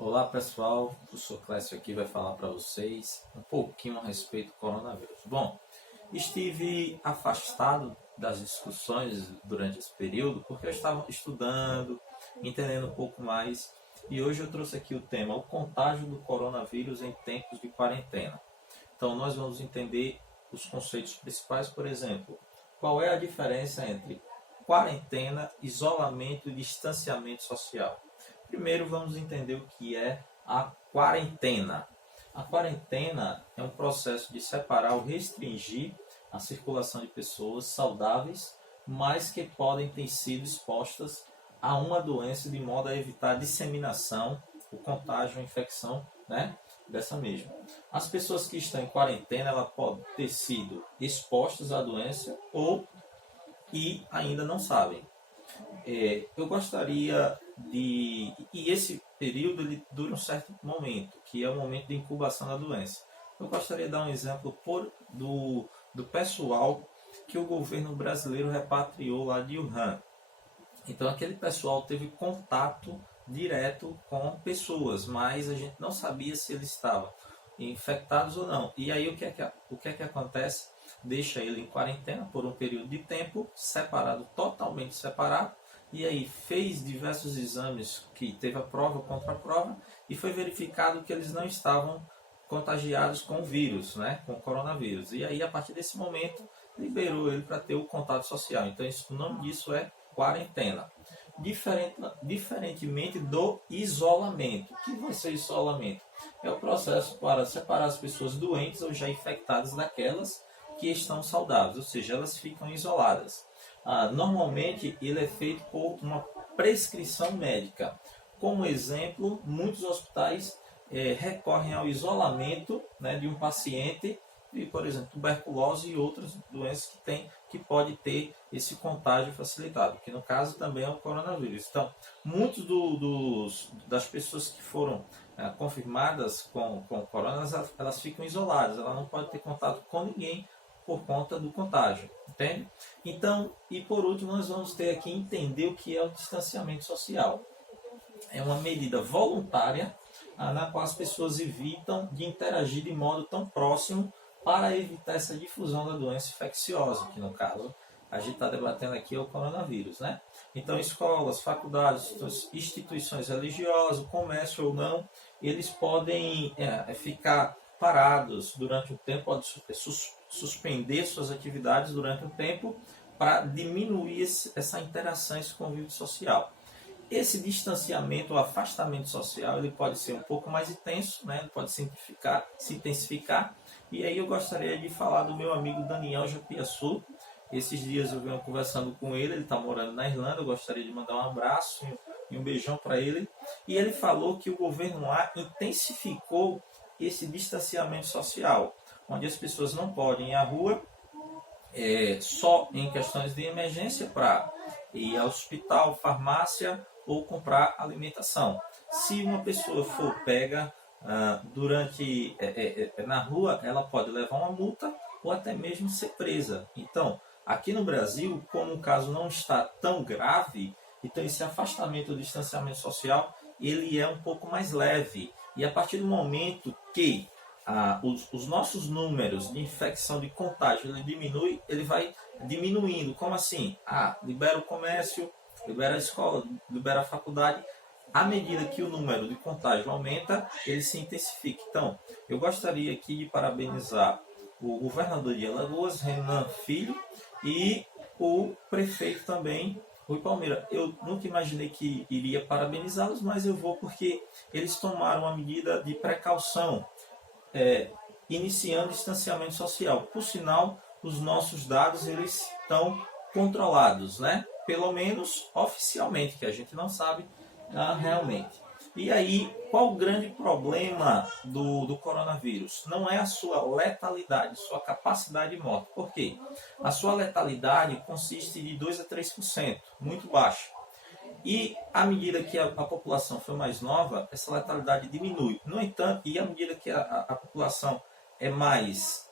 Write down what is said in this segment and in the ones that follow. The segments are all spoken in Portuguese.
Olá pessoal, o professor Clécio aqui vai falar para vocês um pouquinho a respeito do coronavírus. Bom, estive afastado das discussões durante esse período porque eu estava estudando, entendendo um pouco mais e hoje eu trouxe aqui o tema, o contágio do coronavírus em tempos de quarentena. Então nós vamos entender os conceitos principais, por exemplo, qual é a diferença entre quarentena, isolamento e distanciamento social. Primeiro vamos entender o que é a quarentena. A quarentena é um processo de separar ou restringir a circulação de pessoas saudáveis, mas que podem ter sido expostas a uma doença de modo a evitar a disseminação, o contágio, a infecção, dessa mesma. As pessoas que estão em quarentena, ela podem ter sido expostas à doença ou e ainda não sabem. Eu gostaria de... E esse período ele dura um certo momento, que é o momento de incubação da doença. Eu gostaria de dar um exemplo do pessoal que o governo brasileiro repatriou lá de Wuhan. Então aquele pessoal teve contato direto com pessoas, mas a gente não sabia se eles estavam infectados ou não. E aí o que é que acontece? Deixa ele em quarentena por um período de tempo, separado, totalmente separado, e aí fez diversos exames que teve a prova contra a prova e foi verificado que eles não estavam contagiados com o vírus, com o coronavírus. E aí a partir desse momento liberou ele para ter o contato social. Então o nome disso é quarentena. Diferentemente do isolamento. O que vai ser isolamento? É o processo para separar as pessoas doentes ou já infectadas daquelas que estão saudáveis, ou seja, elas ficam isoladas. Normalmente ele é feito por uma prescrição médica. Como exemplo, muitos hospitais recorrem ao isolamento de um paciente e, por exemplo, tuberculose e outras doenças que pode ter esse contágio facilitado, que no caso também é o coronavírus. Então, muitos das pessoas que foram confirmadas com corona, elas ficam isoladas, ela não pode ter contato com ninguém por conta do contágio, entende? Então, e por último, nós vamos ter aqui entender o que é o distanciamento social. É uma medida voluntária na qual as pessoas evitam de interagir de modo tão próximo para evitar essa difusão da doença infecciosa, que no caso a gente está debatendo aqui é o coronavírus, Então escolas, faculdades, instituições religiosas, comércio ou não, eles podem ficar parados durante o tempo, pode suspender suas atividades durante o tempo para diminuir essa interação, esse convívio social. Esse distanciamento, o afastamento social, ele pode ser um pouco mais intenso, ele pode se intensificar. E aí eu gostaria de falar do meu amigo Daniel Japiaçu. Esses dias eu venho conversando com ele está morando na Irlanda, eu gostaria de mandar um abraço e um beijão para ele. E ele falou que o governo lá intensificou esse distanciamento social, onde as pessoas não podem ir à rua só em questões de emergência para ir ao hospital, farmácia ou comprar alimentação. Se uma pessoa for pega na rua, ela pode levar uma multa ou até mesmo ser presa. Então, aqui no Brasil, como o caso não está tão grave, então esse afastamento, o distanciamento social, ele é um pouco mais leve. E a partir do momento que os nossos números de infecção, de contágio, ele vai diminuindo. Como assim? Libera o comércio, libera a escola, libera a faculdade. À medida que o número de contágio aumenta, ele se intensifica. Então, eu gostaria aqui de parabenizar o governador de Alagoas, Renan Filho, e o prefeito também, Rui Palmeira. Eu nunca imaginei que iria parabenizá-los, mas eu vou porque eles tomaram uma medida de precaução, iniciando distanciamento social. Por sinal, os nossos dados eles estão controlados, Pelo menos oficialmente, que a gente não sabe realmente. E aí, qual o grande problema do coronavírus? Não é a sua letalidade, sua capacidade de morte. Por quê? A sua letalidade consiste de 2 a 3%, muito baixa. E à medida que a população for mais nova, essa letalidade diminui. No entanto, e à medida que a população é mais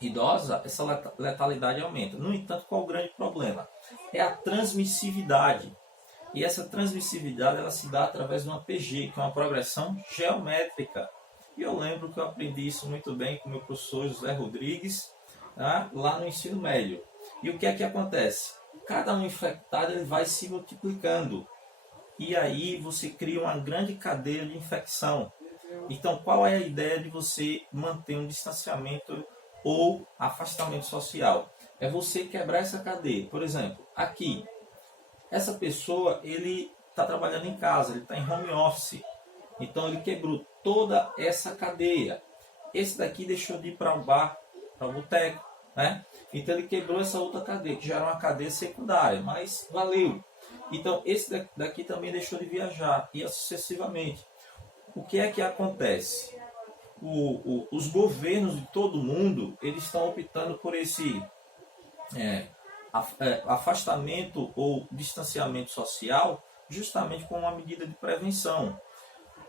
idosa, essa letalidade aumenta. No entanto, qual o grande problema? É a transmissividade. E essa transmissibilidade ela se dá através de uma PG, que é uma progressão geométrica. E eu lembro que eu aprendi isso muito bem com o meu professor José Rodrigues, tá? Lá no ensino médio. E o que é que acontece? Cada um infectado ele vai se multiplicando. E aí você cria uma grande cadeia de infecção. Então, qual é a ideia de você manter um distanciamento ou afastamento social? É você quebrar essa cadeia. Por exemplo, aqui, essa pessoa ele está trabalhando em casa, ele está em home office. Então, ele quebrou toda essa cadeia. Esse daqui deixou de ir para o bar, para o boteco, né? Então, ele quebrou essa outra cadeia, que já era uma cadeia secundária, mas valeu. Então, esse daqui também deixou de viajar, e sucessivamente. O que é que acontece? Os governos de todo mundo eles estão optando por esse afastamento ou distanciamento social justamente como uma medida de prevenção.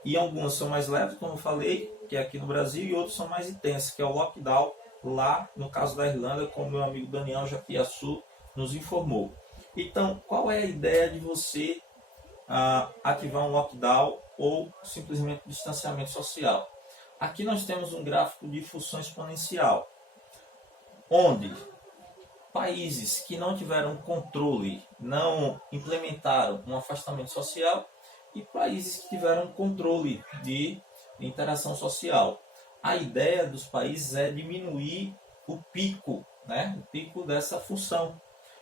E algumas são mais leves, como eu falei, que é aqui no Brasil, e outras são mais intensas, que é o lockdown lá no caso da Irlanda, como meu amigo Daniel Japiaçu nos informou. Então, qual é a ideia de você ativar um lockdown ou simplesmente distanciamento social? Aqui nós temos um gráfico de função exponencial, onde países que não tiveram controle, não implementaram um afastamento social, e países que tiveram controle de interação social. A ideia dos países é diminuir o pico, né? O pico dessa função.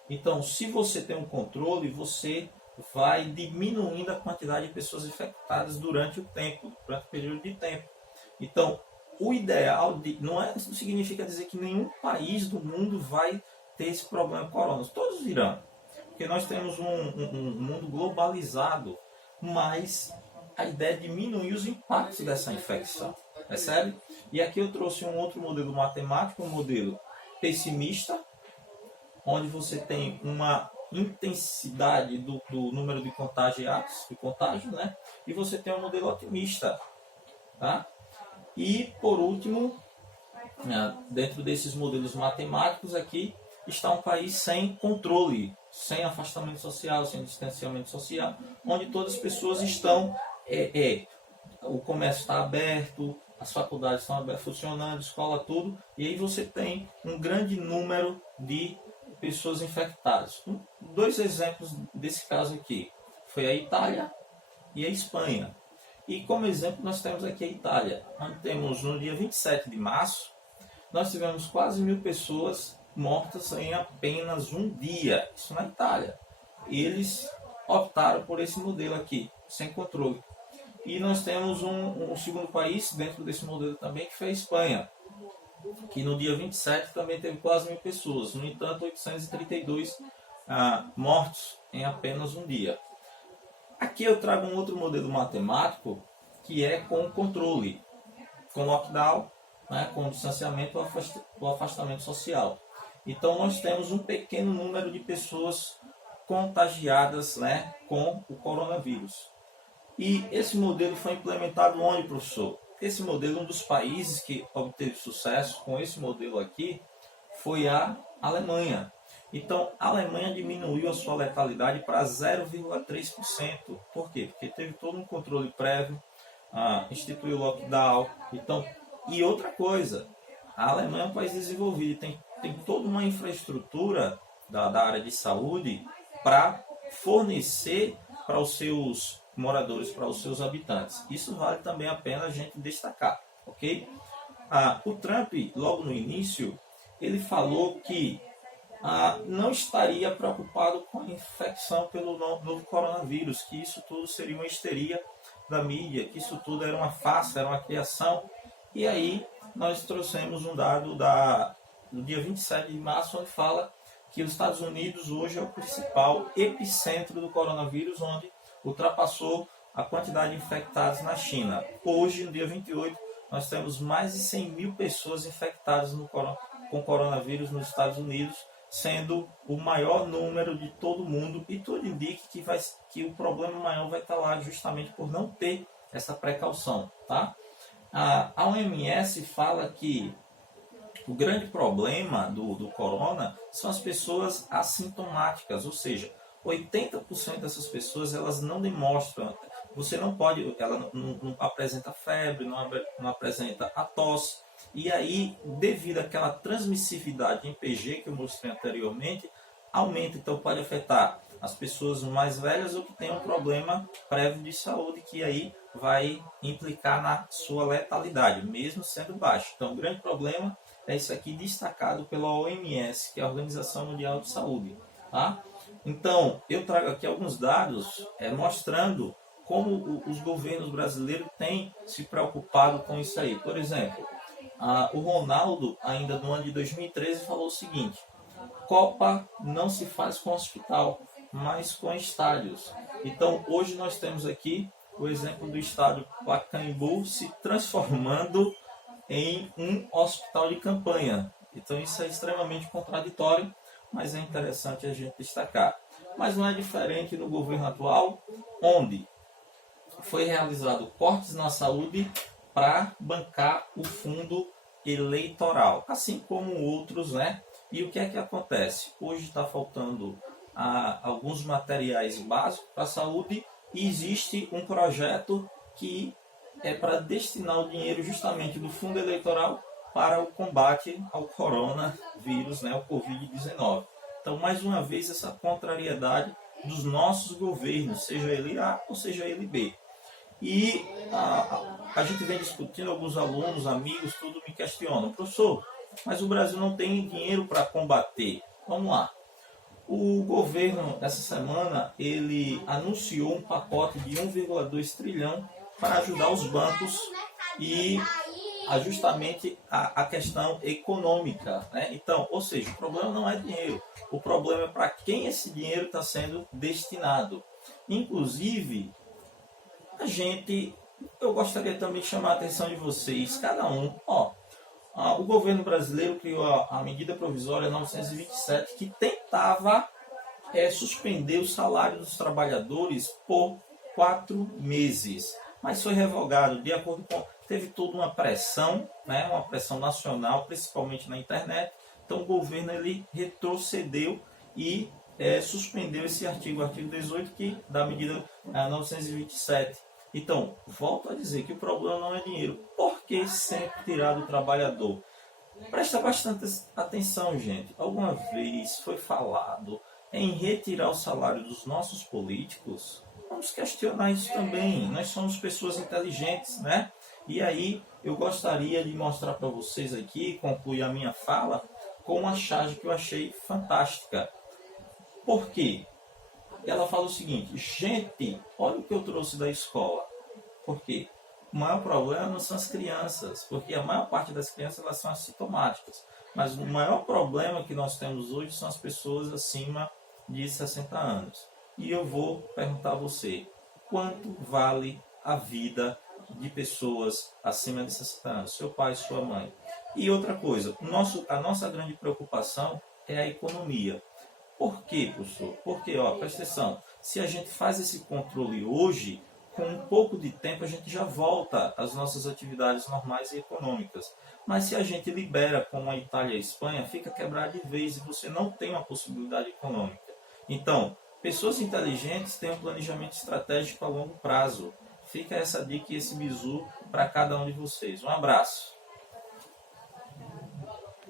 Então, se você tem um controle, você vai diminuindo a quantidade de pessoas infectadas durante o tempo, durante o período de tempo. Então, o ideal não significa dizer que nenhum país do mundo vai ter esse problema corona. Todos irão, porque nós temos um mundo globalizado, mas a ideia é diminuir os impactos dessa infecção, percebe? E aqui eu trouxe um outro modelo matemático, um modelo pessimista, onde você tem uma intensidade do número de contagiados, de contágio, né? E você tem um modelo otimista, tá? E por último, dentro desses modelos matemáticos aqui, está um país sem controle, sem afastamento social, sem distanciamento social, onde todas as pessoas estão, o comércio está aberto, as faculdades estão abertas, funcionando, escola, tudo, e aí você tem um grande número de pessoas infectadas. Dois exemplos desse caso aqui, foi a Itália e a Espanha. E como exemplo nós temos aqui a Itália, onde temos no dia 27 de março, nós tivemos quase 1.000 pessoas mortas em apenas um dia, isso na Itália. Eles optaram por esse modelo aqui, sem controle. E nós temos um segundo país dentro desse modelo também, que foi a Espanha, que no dia 27 também teve quase 1.000 pessoas, no entanto 832 mortos em apenas um dia. Aqui eu trago um outro modelo matemático, que é com controle, com lockdown, né, com distanciamento ou afastamento social. Então nós temos um pequeno número de pessoas contagiadas, né, com o coronavírus. E esse modelo foi implementado onde, professor? Esse modelo, um dos países que obteve sucesso com esse modelo aqui, foi a Alemanha. Então, a Alemanha diminuiu a sua letalidade para 0,3%. Por quê? Porque teve todo um controle prévio, instituiu lockdown. Então, e outra coisa, a Alemanha é um país desenvolvido, tem toda uma infraestrutura da área de saúde para fornecer para os seus moradores, para os seus habitantes. Isso vale também a pena a gente destacar, ok? O Trump, logo no início, ele falou que não estaria preocupado com a infecção pelo novo coronavírus, que isso tudo seria uma histeria da mídia, que isso tudo era uma farsa, era uma criação. E aí nós trouxemos um dado do dia 27 de março, onde fala que os Estados Unidos hoje é o principal epicentro do coronavírus, onde ultrapassou a quantidade de infectados na China. Hoje, no dia 28, nós temos mais de 100.000 pessoas infectadas com coronavírus nos Estados Unidos, sendo o maior número de todo mundo, e tudo indica que o problema maior vai estar lá justamente por não ter essa precaução. Tá? A OMS fala que o grande problema do corona são as pessoas assintomáticas, ou seja, 80% dessas pessoas elas não demonstram, você não pode, ela não apresenta febre, não apresenta a tosse, e aí, devido àquela transmissividade em PG que eu mostrei anteriormente, aumenta, então pode afetar as pessoas mais velhas ou que têm um problema prévio de saúde, que aí vai implicar na sua letalidade, mesmo sendo baixo. Então, o grande problema é isso aqui destacado pela OMS, que é a Organização Mundial de Saúde. Tá? Então, eu trago aqui alguns dados mostrando como os governos brasileiros têm se preocupado com isso aí. Por exemplo, o Ronaldo, ainda no ano de 2013, falou o seguinte: Copa não se faz com hospital, mas com estádios. Então, hoje nós temos aqui o exemplo do estádio Pacaembu se transformando em um hospital de campanha. Então, isso é extremamente contraditório, mas é interessante a gente destacar. Mas não é diferente no governo atual, onde foi realizado cortes na saúde para bancar o fundo eleitoral, assim como outros, né? E o que é que acontece? Hoje está faltando alguns materiais básicos para a saúde e existe um projeto que é para destinar o dinheiro justamente do fundo eleitoral para o combate ao coronavírus, né, o Covid-19. Então, mais uma vez, essa contrariedade dos nossos governos, seja ele A ou seja ele B. E a gente vem discutindo, alguns alunos, amigos, tudo me questionam: professor, mas o Brasil não tem dinheiro para combater. Vamos lá. O governo, essa semana, ele anunciou um pacote de 1,2 trilhão para ajudar os bancos e justamente a questão econômica. Né? Então, ou seja, o problema não é dinheiro, o problema é para quem esse dinheiro está sendo destinado. Inclusive, eu gostaria também de chamar a atenção de vocês, cada um, o governo brasileiro criou a medida provisória 927, que tentava suspender o salário dos trabalhadores por 4 meses, mas foi revogado de acordo com... Teve toda uma pressão, né, uma pressão nacional, principalmente na internet. Então o governo ele retrocedeu e suspendeu esse artigo 18 da medida 927. Então, volto a dizer que o problema não é dinheiro. Por que sempre tirar do trabalhador? Presta bastante atenção, gente. Alguma vez foi falado em retirar o salário dos nossos políticos? Vamos questionar isso também. Nós somos pessoas inteligentes, né? E aí, eu gostaria de mostrar para vocês aqui, concluir a minha fala, com uma charge que eu achei fantástica. Por quê? Ela fala o seguinte: gente, olha o que eu trouxe da escola. Por quê? O maior problema não são as crianças, porque a maior parte das crianças elas são assintomáticas. Mas o maior problema que nós temos hoje são as pessoas acima de 60 anos. E eu vou perguntar a você: quanto vale a vida de pessoas acima de 60 anos? Seu pai, sua mãe. E outra coisa, a nossa grande preocupação é a economia. Por quê, professor? Porque, presta atenção, se a gente faz esse controle hoje, com um pouco de tempo a gente já volta às nossas atividades normais e econômicas. Mas se a gente libera, como a Itália e a Espanha, fica quebrado de vez e você não tem uma possibilidade econômica. Então, pessoas inteligentes têm um planejamento estratégico a longo prazo. Fica essa dica e esse bizu para cada um de vocês. Um abraço.